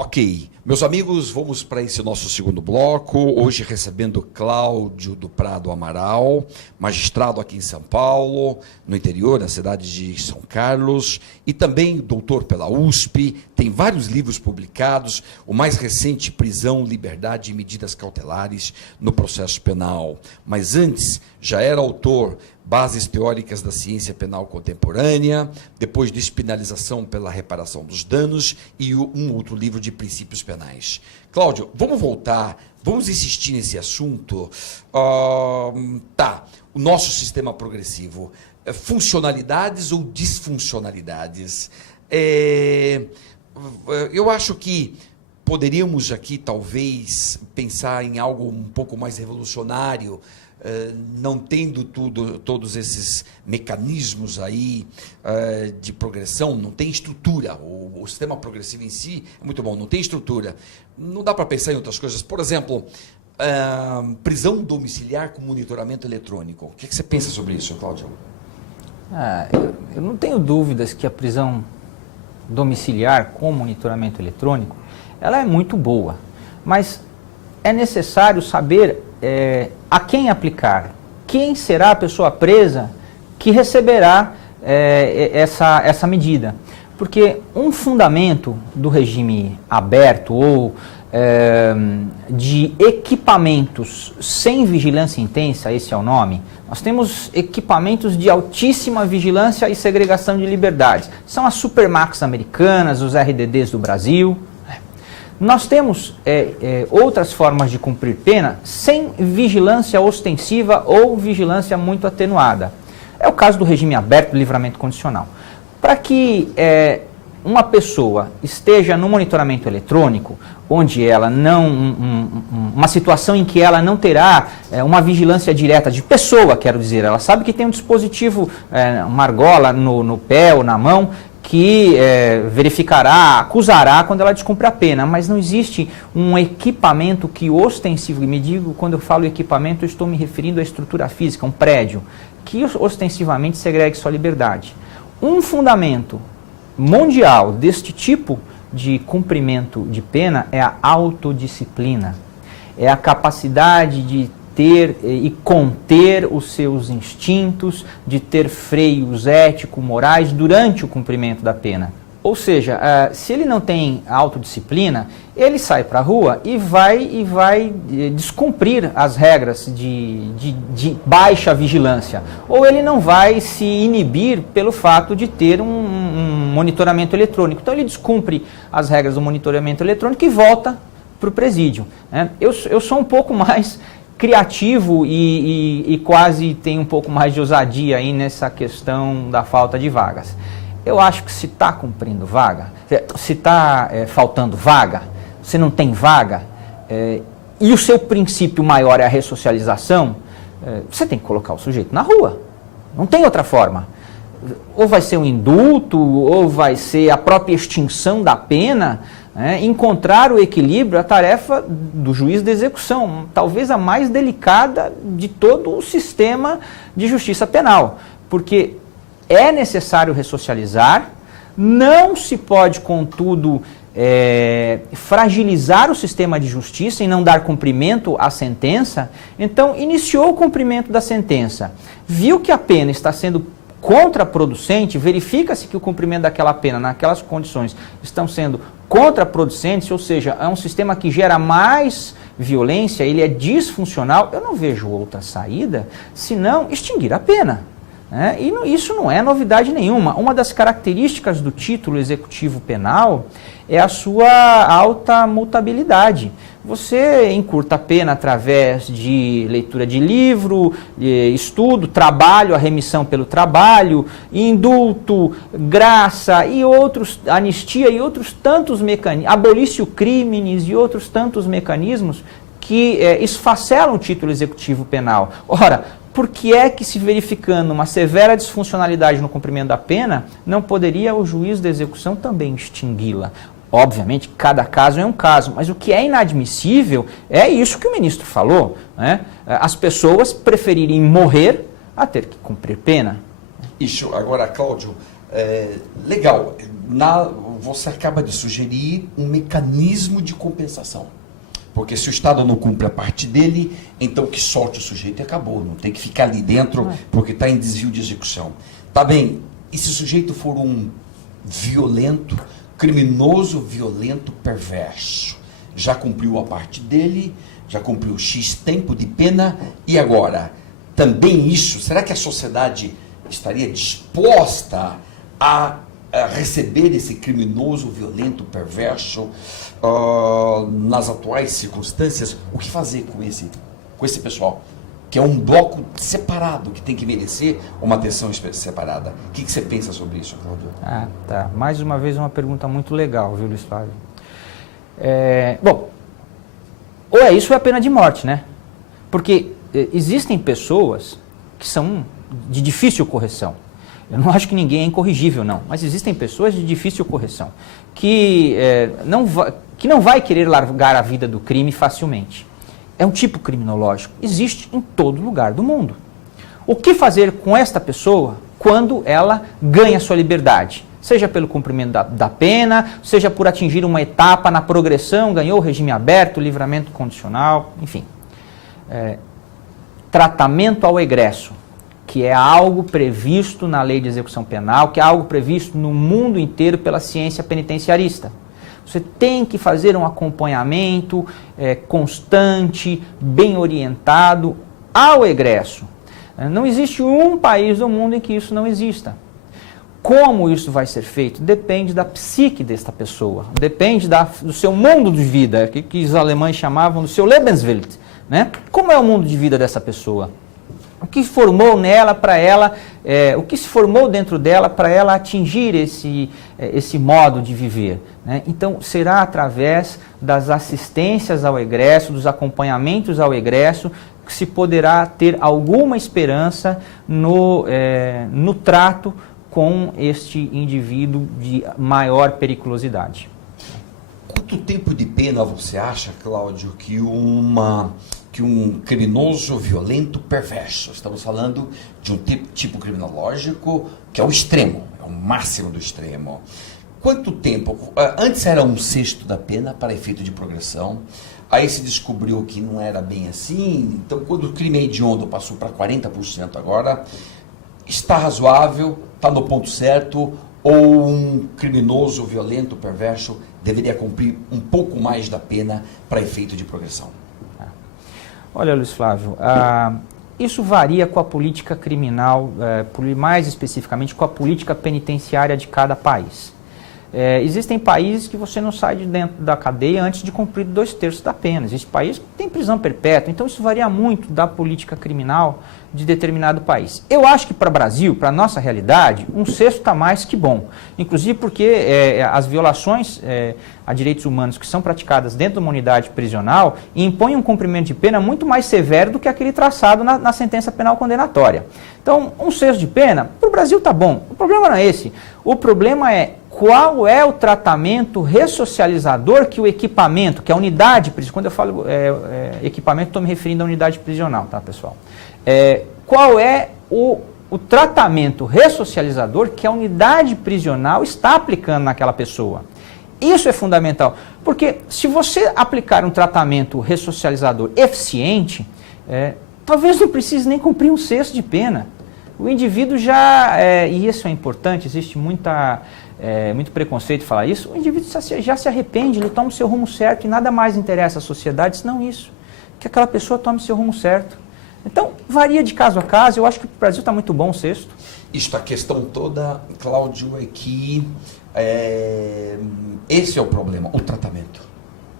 Ok, meus amigos, vamos para esse nosso segundo bloco, hoje recebendo Cláudio do Prado Amaral, magistrado aqui em São Paulo, no interior, na cidade de São Carlos, e também doutor pela USP, tem vários livros publicados, o mais recente, Prisão, Liberdade e Medidas Cautelares no Processo Penal. Mas antes, já era autor Bases Teóricas da Ciência Penal Contemporânea, depois Despenalização pela Reparação dos Danos e um outro livro de Princípios Penais. Cláudio, vamos voltar, vamos insistir nesse assunto. O nosso sistema progressivo, funcionalidades ou disfuncionalidades? Eu acho que poderíamos aqui, talvez, pensar em algo um pouco mais revolucionário, não tendo todos esses mecanismos aí de progressão, não tem estrutura. O sistema progressivo em si é muito bom, não tem estrutura. Não dá para pensar em outras coisas. Por exemplo, prisão domiciliar com monitoramento eletrônico. O que você pensa sobre isso, Cláudio? Eu não tenho dúvidas que a prisão domiciliar com monitoramento eletrônico, ela é muito boa, mas é necessário saber a quem aplicar, quem será a pessoa presa que receberá essa medida. Porque um fundamento do regime aberto ou de equipamentos sem vigilância intensa, esse é o nome, nós temos equipamentos de altíssima vigilância e segregação de liberdades. São as Supermax americanas, os RDDs do Brasil. Nós temos outras formas de cumprir pena sem vigilância ostensiva ou vigilância muito atenuada. É o caso do regime aberto do livramento condicional. Para que uma pessoa esteja no monitoramento eletrônico, onde ela uma situação em que ela não terá uma vigilância direta de pessoa, quero dizer, ela sabe que tem um dispositivo, uma argola no pé ou na mão, que verificará, acusará quando ela descumpre a pena, mas não existe um equipamento que ostensivamente, quando eu falo equipamento, eu estou me referindo à estrutura física, um prédio, que ostensivamente segregue sua liberdade. Um fundamento mundial deste tipo de cumprimento de pena é a autodisciplina, é a capacidade de ter e conter os seus instintos, de ter freios ético-morais durante o cumprimento da pena. Ou seja, se ele não tem autodisciplina, ele sai para a rua e vai descumprir as regras de baixa vigilância. Ou ele não vai se inibir pelo fato de ter um monitoramento eletrônico. Então ele descumpre as regras do monitoramento eletrônico e volta para o presídio. Eu sou um pouco mais criativo e quase tem um pouco mais de ousadia aí nessa questão da falta de vagas. Eu acho que se está cumprindo vaga, se está faltando vaga, se não tem vaga, e o seu princípio maior é a ressocialização, você tem que colocar o sujeito na rua. Não tem outra forma. Ou vai ser um indulto, ou vai ser a própria extinção da pena. Encontrar o equilíbrio, a tarefa do juiz de execução, talvez a mais delicada de todo o sistema de justiça penal, porque é necessário ressocializar, não se pode, contudo, fragilizar o sistema de justiça e não dar cumprimento à sentença. Então, iniciou o cumprimento da sentença, viu que a pena está sendo contraproducente, verifica-se que o cumprimento daquela pena naquelas condições estão sendo contraproducentes, ou seja, é um sistema que gera mais violência, ele é disfuncional, eu não vejo outra saída senão extinguir a pena. Isso não é novidade nenhuma. Uma das características do título executivo penal é a sua alta multabilidade. Você encurta a pena através de leitura de livro, estudo, trabalho, a remissão pelo trabalho, indulto, graça e outros, anistia e outros tantos mecanismos, abolício crimes e outros tantos mecanismos que esfacelam o título executivo penal. Ora, por que é que, se verificando uma severa disfuncionalidade no cumprimento da pena, não poderia o juiz da execução também extingui-la? Obviamente, cada caso é um caso, mas o que é inadmissível é isso que o ministro falou, as pessoas preferirem morrer a ter que cumprir pena. Isso. Agora, Cláudio, legal, você acaba de sugerir um mecanismo de compensação. Porque se o Estado não cumpre a parte dele, então que solte o sujeito e acabou. Não tem que ficar ali dentro porque está em desvio de execução. Tá bem, e se o sujeito for um violento, criminoso, violento, perverso? Já cumpriu a parte dele, já cumpriu X tempo de pena, e agora? Também isso, será que a sociedade estaria disposta a receber esse criminoso, violento, perverso nas atuais circunstâncias? O que fazer com esse pessoal? Que é um bloco separado, que tem que merecer uma atenção separada. O que você pensa sobre isso, Cláudio? Tá. Mais uma vez uma pergunta muito legal, viu, Luiz Flávio? Bom, ou é isso ou é a pena de morte, né? Porque existem pessoas que são de difícil correção. Eu não acho que ninguém é incorrigível, não. Mas existem pessoas de difícil correção que não vai querer largar a vida do crime facilmente. É um tipo criminológico. Existe em todo lugar do mundo. O que fazer com esta pessoa quando ela ganha sua liberdade? Seja pelo cumprimento da pena, seja por atingir uma etapa na progressão, ganhou o regime aberto, livramento condicional, enfim. Tratamento ao egresso, que é algo previsto na lei de execução penal, que é algo previsto no mundo inteiro pela ciência penitenciarista. Você tem que fazer um acompanhamento constante, bem orientado ao egresso. Não existe um país do mundo em que isso não exista. Como isso vai ser feito? Depende da psique desta pessoa, depende do seu mundo de vida, que os alemães chamavam do seu Lebenswelt, né? Como é o mundo de vida dessa pessoa? O que formou nela para ela, o que se formou dentro dela para ela atingir esse modo de viver, né? Então, será através das assistências ao egresso, dos acompanhamentos ao egresso, que se poderá ter alguma esperança no trato com este indivíduo de maior periculosidade. Quanto tempo de pena você acha, Cláudio, que um criminoso violento perverso, estamos falando de um tipo criminológico que é o extremo, é o máximo do extremo. Quanto tempo? Antes era 1/6 da pena para efeito de progressão, aí se descobriu que não era bem assim, então quando o crime é hediondo passou para 40% agora, está razoável, está no ponto certo, ou um criminoso violento perverso deveria cumprir um pouco mais da pena para efeito de progressão? Olha, Luiz Flávio, isso varia com a política criminal, mais especificamente com a política penitenciária de cada país. Existem países que você não sai de dentro da cadeia antes de cumprir 2/3 da pena. Existem países que têm prisão perpétua, então isso varia muito da política criminal de determinado país. Eu acho que para o Brasil, para a nossa realidade, 1/6 está mais que bom. Inclusive porque as violações a direitos humanos que são praticadas dentro de uma unidade prisional impõem um cumprimento de pena muito mais severo do que aquele traçado na sentença penal condenatória. Então, 1/6 de pena, para o Brasil está bom. O problema não é esse. O problema é qual é o tratamento ressocializador que o equipamento, que a unidade prisional, quando eu falo equipamento, estou me referindo à unidade prisional, tá, pessoal? Qual é o tratamento ressocializador que a unidade prisional está aplicando naquela pessoa? Isso é fundamental, porque se você aplicar um tratamento ressocializador eficiente, talvez não precise nem cumprir 1/6 de pena. O indivíduo e isso é importante, existe muito preconceito em falar isso, o indivíduo já se arrepende, ele toma o seu rumo certo e nada mais interessa à sociedade senão isso, que aquela pessoa tome o seu rumo certo. Então, varia de caso a caso, eu acho que o Brasil está muito bom, 1/6. Isto, a questão toda, Cláudio, é que esse é o problema, o tratamento.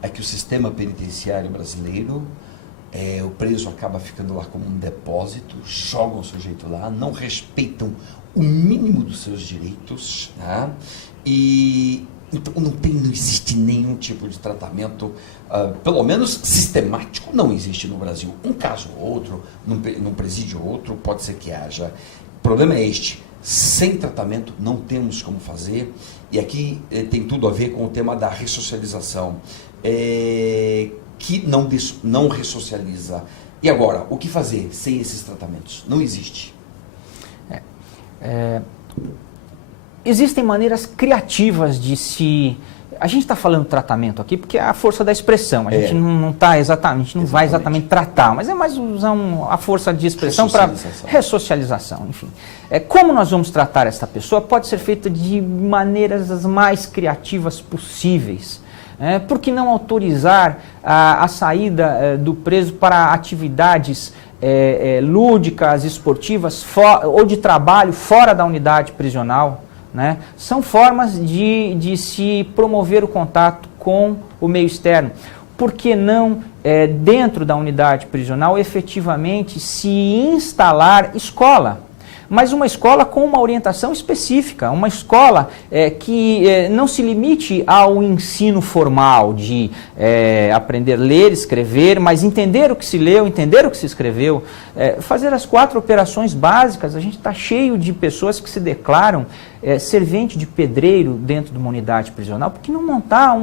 É que o sistema penitenciário brasileiro, o preso acaba ficando lá como um depósito, jogam o sujeito lá, não respeitam o mínimo dos seus direitos, né? E então não existe nenhum tipo de tratamento, pelo menos sistemático, não existe no Brasil. Um caso ou outro, num presídio ou outro, pode ser que haja. O problema é este: sem tratamento não temos como fazer, e aqui tem tudo a ver com o tema da ressocialização, que não ressocializa. E agora, o que fazer sem esses tratamentos? Não existe. existem maneiras criativas de se... A gente está falando tratamento aqui porque é a força da expressão. A gente não tá exatamente, não vai exatamente tratar, mas é mais usar a força de expressão para ressocialização, enfim. Como nós vamos tratar esta pessoa pode ser feita de maneiras as mais criativas possíveis. Por que não autorizar a saída do preso para atividades lúdicas, esportivas ou de trabalho fora da unidade prisional? Né? São formas de se promover o contato com o meio externo. Por que não, dentro da unidade prisional, efetivamente se instalar escola? Mas uma escola com uma orientação específica, uma escola que não se limite ao ensino formal de aprender a ler, escrever, mas entender o que se leu, entender o que se escreveu, fazer as 4 operações básicas. A gente está cheio de pessoas que se declaram servente de pedreiro dentro de uma unidade prisional, porque não montar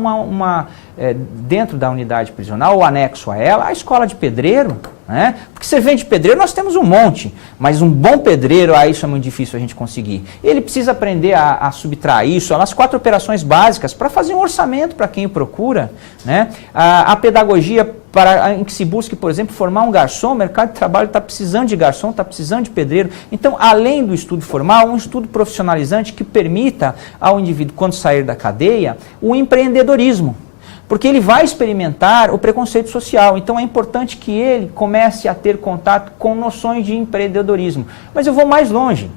dentro da unidade prisional ou anexo a ela, a escola de pedreiro, né? Porque servente de pedreiro nós temos um monte, mas um bom pedreiro, isso é muito difícil a gente conseguir. Ele precisa aprender a subtrair isso, as 4 operações básicas, para fazer um orçamento para quem o procura, né? A pedagogia em que se busque, por exemplo, formar um garçom. O mercado de trabalho está precisando de garçom, está precisando de pedreiro. Então, além do estudo formal, um estudo profissionalizante que permita ao indivíduo, quando sair da cadeia, o empreendedorismo. Porque ele vai experimentar o preconceito social. Então, é importante que ele comece a ter contato com noções de empreendedorismo. Mas eu vou mais longe.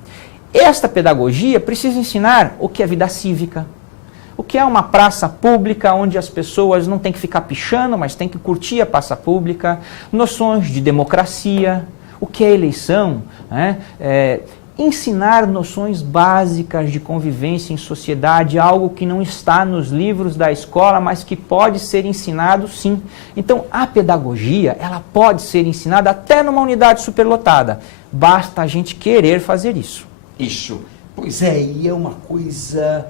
Esta pedagogia precisa ensinar o que é vida cívica, o que é uma praça pública onde as pessoas não têm que ficar pichando, mas têm que curtir a praça pública, noções de democracia, o que é eleição, né? Ensinar noções básicas de convivência em sociedade, algo que não está nos livros da escola, mas que pode ser ensinado sim. Então, a pedagogia, ela pode ser ensinada até numa unidade superlotada. Basta a gente querer fazer isso. Isso. Pois é, e é uma coisa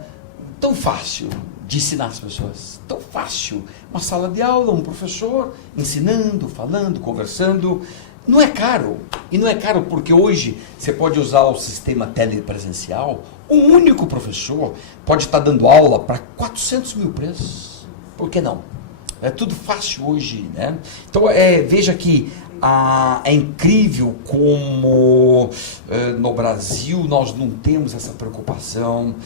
tão fácil de ensinar as pessoas. Tão fácil. Uma sala de aula, um professor ensinando, falando, conversando. Não é caro. E não é caro porque hoje você pode usar o sistema telepresencial. Um único professor pode estar dando aula para 400 mil presos. Por que não? É tudo fácil hoje, né? Então, veja que é incrível como no Brasil nós não temos essa preocupação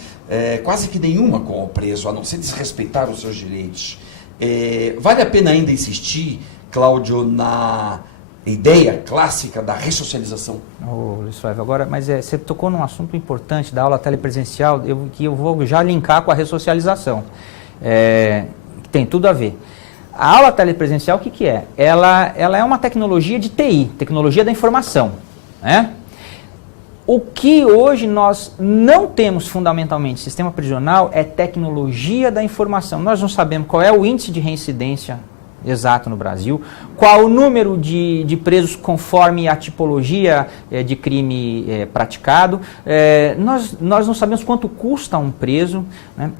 quase que nenhuma com o preso, a não ser desrespeitar os seus direitos. Vale a pena ainda insistir, Cláudio, na ideia clássica da ressocialização? Luiz Flávio, agora, mas você tocou num assunto importante da aula telepresencial, que eu vou já linkar com a ressocialização, que tem tudo a ver. A aula telepresencial, o que é? Ela é uma tecnologia de TI, tecnologia da informação, né? O que hoje nós não temos fundamentalmente no sistema prisional é tecnologia da informação. Nós não sabemos qual é o índice de reincidência exato no Brasil, qual o número de presos conforme a tipologia de crime praticado. Nós não sabemos quanto custa um preso, né?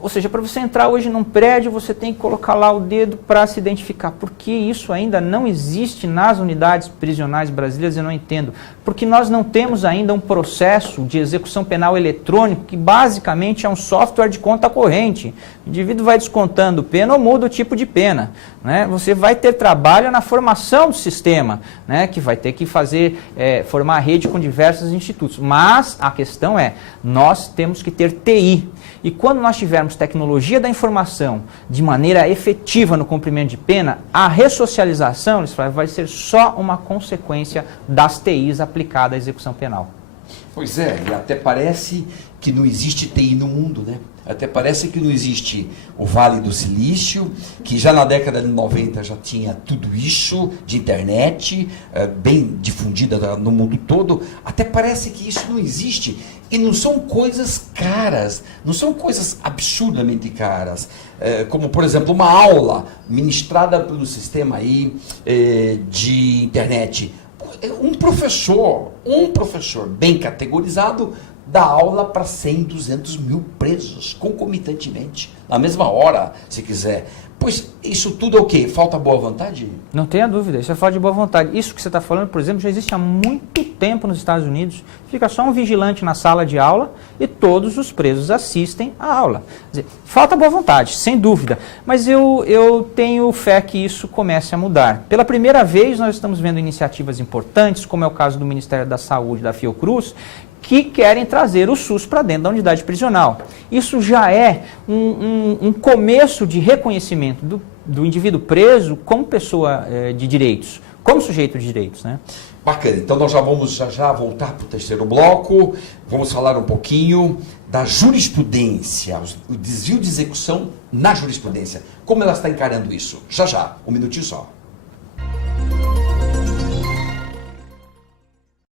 Ou seja, para você entrar hoje num prédio, você tem que colocar lá o dedo para se identificar. Por que isso ainda não existe nas unidades prisionais brasileiras? Eu não entendo. Porque nós não temos ainda um processo de execução penal eletrônico que basicamente é um software de conta corrente. O indivíduo vai descontando pena ou muda o tipo de pena, né? Você vai ter trabalho na formação do sistema, né? Que vai ter que formar a rede com diversos institutos. Mas a questão nós temos que ter TI. E quando nós tivermos tecnologia da informação de maneira efetiva no cumprimento de pena, a ressocialização, vai ser só uma consequência das TIs aplicadas à execução penal. Pois é, e até parece que não existe TI no mundo, né? Até parece que não existe o Vale do Silício, que já na década de 90 já tinha tudo isso de internet, bem difundida no mundo todo. Até parece que isso não existe. E não são coisas caras, não são coisas absurdamente caras. Como, por exemplo, uma aula ministrada pelo sistema aí de internet. Um professor bem categorizado dá aula para 100, 200 mil presos, concomitantemente, na mesma hora, se quiser. Pois isso tudo é o quê? Falta boa vontade? Não tenha dúvida, isso é falta de boa vontade. Isso que você está falando, por exemplo, já existe há muito tempo nos Estados Unidos. Fica só um vigilante na sala de aula e todos os presos assistem à aula. Quer dizer, falta boa vontade, sem dúvida. Mas eu tenho fé que isso comece a mudar. Pela primeira vez, nós estamos vendo iniciativas importantes, como é o caso do Ministério da Saúde, da Fiocruz, que querem trazer o SUS para dentro da unidade prisional. Isso já é um começo de reconhecimento do indivíduo preso como pessoa de direitos, como sujeito de direitos, né? Bacana, então nós já vamos já voltar para o terceiro bloco, vamos falar um pouquinho da jurisprudência, o desvio de execução na jurisprudência, como ela está encarando isso. Já, um minutinho só.